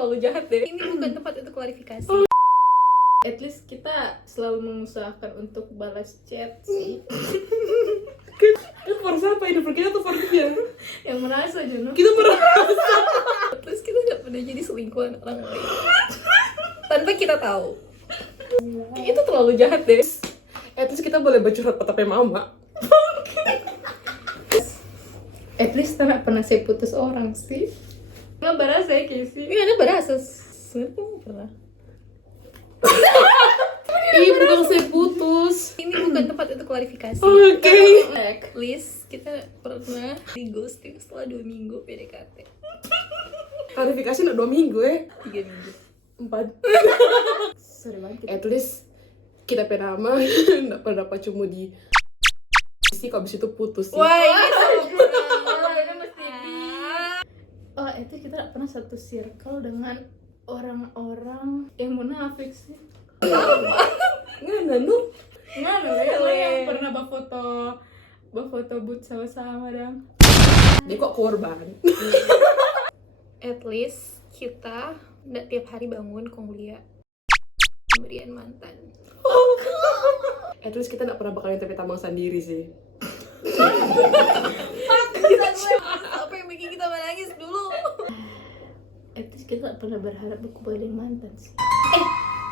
terlalu jahat deh. Ini bukan tempat untuk klarifikasi. At least kita selalu mengusahakan untuk balas chat sih. Kan for siapa hidup kita tuh for dia Yang merasa Jono. kita merasa. At least kita gak pernah jadi selingkuhan orang lain tanpa kita tahu. Itu terlalu jahat deh. At least kita boleh bercurhat pada mama. At least kita gak pernah saya putus orang sih. Gak berasa ya Casey. Iya ada berasa. Sebenernya gak pernah. Ih, bukan saya putus. Ini bukan tempat untuk klarifikasi. Oke. At least kita pernah di ghosting setelah 2 minggu PDKT. Klarifikasi nak 2 minggu 3 minggu 4. Sorry banget. At least kita penama nggak pernah dapat cuma di sih kok abis itu putus sih. Wah, ini mesti itu kita gak pernah satu circle dengan orang-orang yang munafik sih. Nggak nu Nggak ada yang pernah bafoto but sama-sama dong. dia kok korban. At least kita nggak tiap hari bangun kuliah pemberian mantan. At least kita nggak pernah bakalan tapi tambang sendiri sih. Apa yang bikin kita menangis dulu? At least kita nggak pernah berharap kembali mantan sih.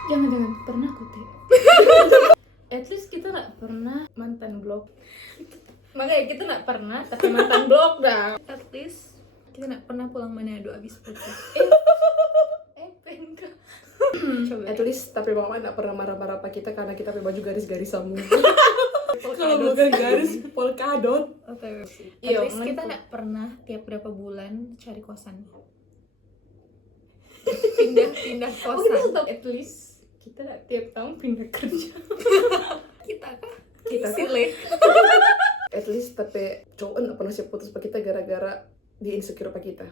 Jangan pernah kok Teh. At least kita nggak pernah mantan blok. Makanya kita nggak pernah tapi mantan blok dah. At least kita nggak pernah pulang Manado abis putus. Pengen. Coba. At least tapi mama nggak pernah marah-marah apa kita karena kita pakai baju garis-garis sama. Kalau bukan garis polkadot. At Iya, least kita nggak pernah tiap berapa bulan cari kosan. Pindah kosan. At least kita nggak tiap tahun pindah kerja. Kita kah? Kita kah? Sile. At least tapi cowok nggak pernah siap putus sama kita gara-gara dia insecure sama kita.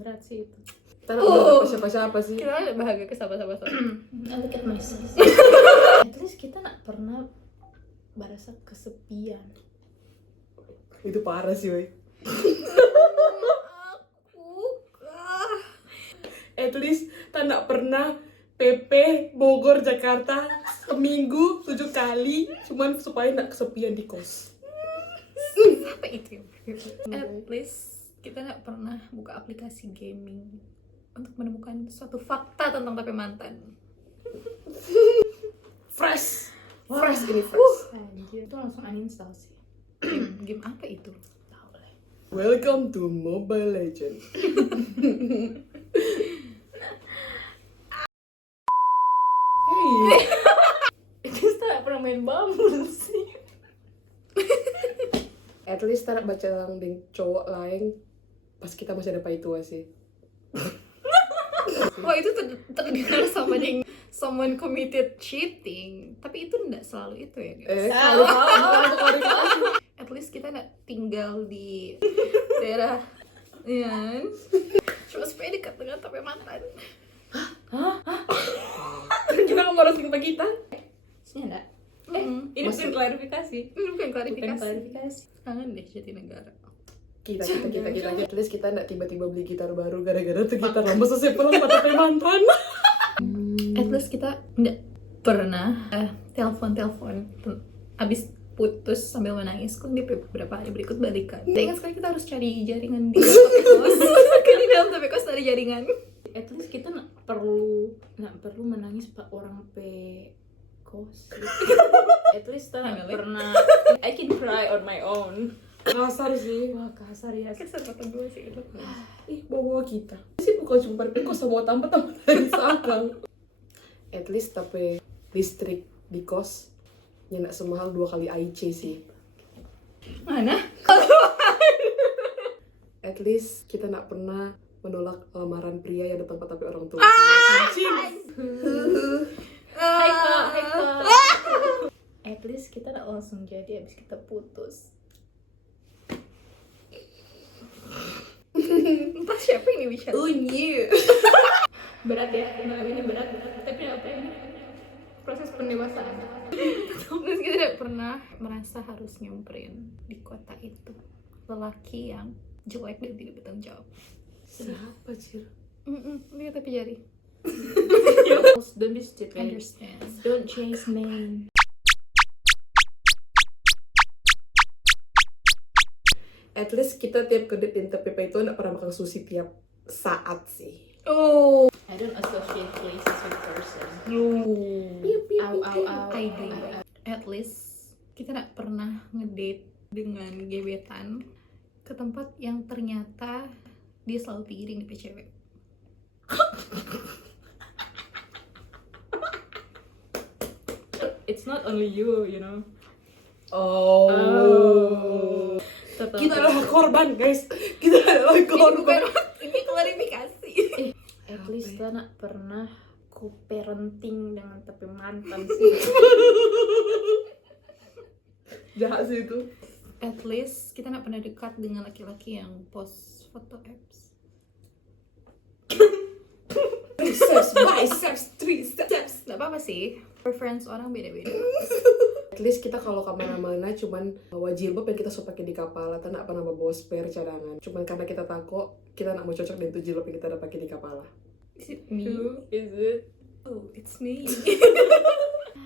Berat sih itu. Kita nggak pernah siapa-siapa sih. Kita bahagia ke sama-sama. Look at myself. At least kita nggak pernah merasa kesepian. Itu parah sih, woy. At least kita nggak pernah PP Bogor Jakarta seminggu 7 kali cuman supaya nggak kesepian di kos. Apa itu? At least kita nggak pernah buka aplikasi gaming untuk menemukan suatu fakta tentang tapi mantan. Fresh ini. Anjir, itu langsung uninstall sih. Game apa itu? Tahu lah. Welcome to Mobile Legends. Hey, Kita nggak pernah main Bumble sih. at least tarik baca landing cowok lain pas kita masih ada paitua sih. Oh itu terdengar sama yang someone committed cheating, tapi itu enggak selalu itu ya guys. At least kita nggak tinggal di daerah ya. Cuma supaya dekat dengan tapi mantan. Gimana kamu harus sama kita? Sebenarnya enggak. Ini bukan klarifikasi. Ini bukan klarifikasi. klarifikasi. Kangen deh Jatinegara. Kita. At least kita nggak tiba-tiba beli gitar baru gara-gara tuh gitar lama selesai pulang pada mantan. At least kita nggak pernah telepon abis putus sambil menangis kok di beberapa hari berikut balikan. Saya ingat sekali kita harus cari jaringan di dalam kos. Di dalam tapi kos ada jaringan. At least kita nggak perlu menangis pak orang kos. At least kita nggak pernah. I can cry on my own. Kasar sih. Wah kasar ya. Kasar kata gue sih itu. Ih, bawa kita. Sih bukan cuma kos sama tambah dari sakang. At least tapi listrik di kos ya nggak semahal 2 kali IC sih. Mana? At least kita nggak pernah menolak lamaran pria yang depan tapi orang tua. Hai kak. At least kita nggak langsung jadi abis kita putus. Entah siapa ini bisa. Berat ya, ini berat. Tapi apa ini? Proses pendewasaan. Terus kita tidak pernah merasa harus nyamperin di kota itu lelaki yang jelek dan tidak bertanggung jawab. Siapa sih? Lihat tapi jari. Don't be stupid. Understand. Don't chase men. At least kita tiap kedip di TPP itu nggak pernah makan sushi tiap saat sih. Oh. I don't associate places with person. Ow. I do. At least kita nggak pernah ngedate dengan gebetan ke tempat yang ternyata dia selalu pikirin di cewek. It's not only you, you know. Oh. Kita adalah korban, guys. Kita adalah korban. Ini klarifikasi. At least kita nak pernah co-parenting dengan tapi mantan sih. Jahat sih itu. At least kita nggak pernah dekat dengan laki-laki yang post foto apps. Biceps, triceps. Nggak apa-apa sih. Preference orang beda-beda. At least kita kalau kemana-mana cuman bawa jilbab yang kita suka pakai di kapal, atau nggak pernah bawa spare cadangan. Cuman karena kita takut, kita nggak mau cocok dengan itu jilbab yang kita udah pakai di kapal. Is it me? Is it? Oh, it's me.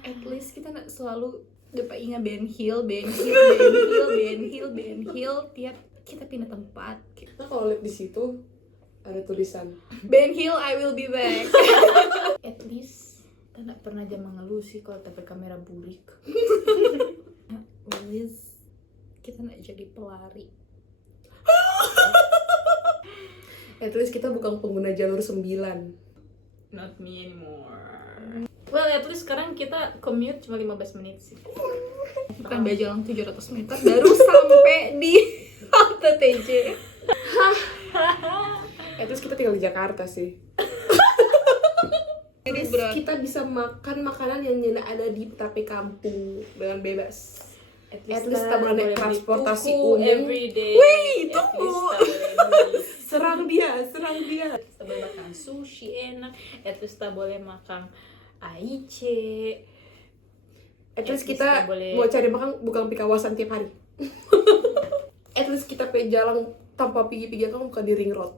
At least kita nggak selalu dapat ingat Ben Hill tiap kita pindah tempat. Nah kalau lihat di situ ada tulisan Ben Hill, I will be back. At least kita nggak pernah aja mengeluh sih kalau tapi kamera burik. At least kita nggak jadi pelari. At least kita bukan pengguna jalur 9. Not me anymore. Well, at least sekarang kita commute cuma 15 menit sih. Bukan bajalang 700 meter baru sampai di halte TJ. At least kita tinggal di Jakarta sih. At least kita bisa makan makanan yang tidak ada di tapi kampung dengan bebas. At least kita boleh naik transportasi umum. Every day. Wih, At tunggu. least kita boleh Serang dia. kita boleh makan sushi enak. At least kita boleh makan aice. At least least kita kita boleh- mau cari makan bukan di kawasan tiap hari. At least kita pe jalan tanpa pergi-pergi kan bukan di ring road.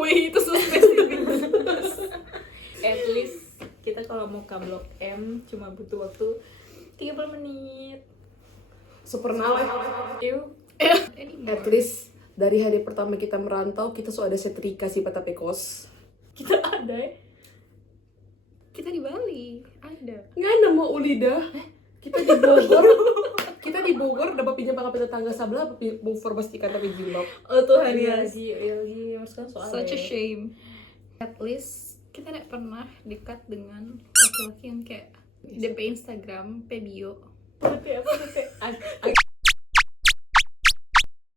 Wih, itu so spesifik. At least kita kalau mau ke Blok M cuma butuh waktu 30 menit. Supernal. At least dari hari pertama kita merantau kita sudah ada setrika sih pada pekos. Kita ada ya. Kita di Bali ada. Nggak nama Ulida. Kita di Bogor. Kita di Bogor dapat pinjam pakai tetangga sebelah mau formastikan tapi jilbab. Oh Tuhan ya. lagi kan soalnya. Such a shame. At least kita nggak pernah dekat dengan laki-laki yang kayak DP Instagram, pe bio. Tapi